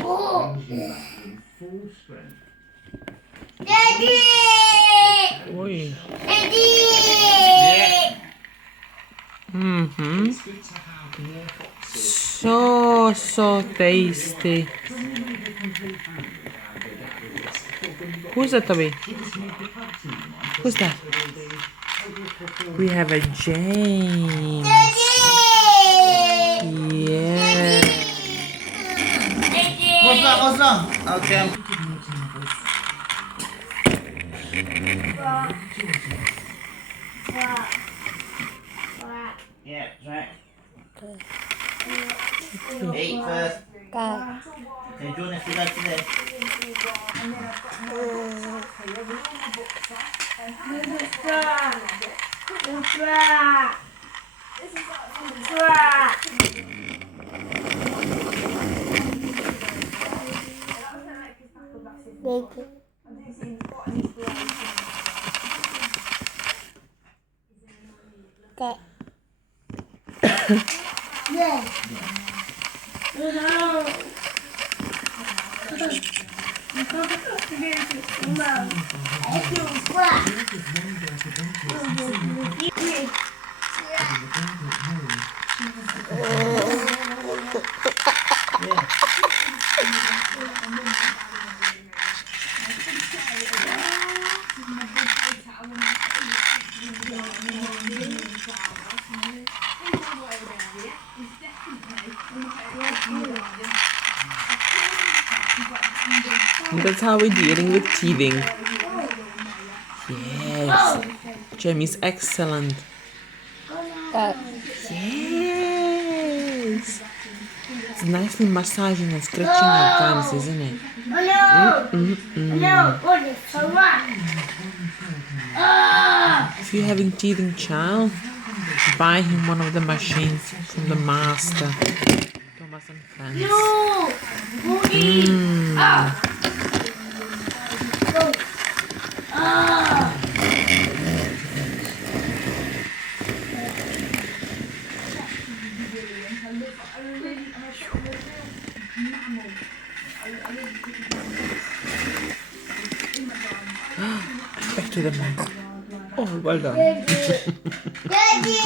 Oh. Daddy! Oi. Daddy! Mm-hmm. So tasty. Who's that, Toby? Who's that? We have a James. Yeah. What's wrong? Okay. Yeah, right. Eat first. Okay, do you want us to go to this? That's how we're dealing with teething. Yes. Jamie's excellent. Yes. It's nicely massaging and stretching your gums, isn't it? If you're having teething child, buy him one of the machines from the master. Thomas and Friends. Back to the mug. Oh, well done. Daddy!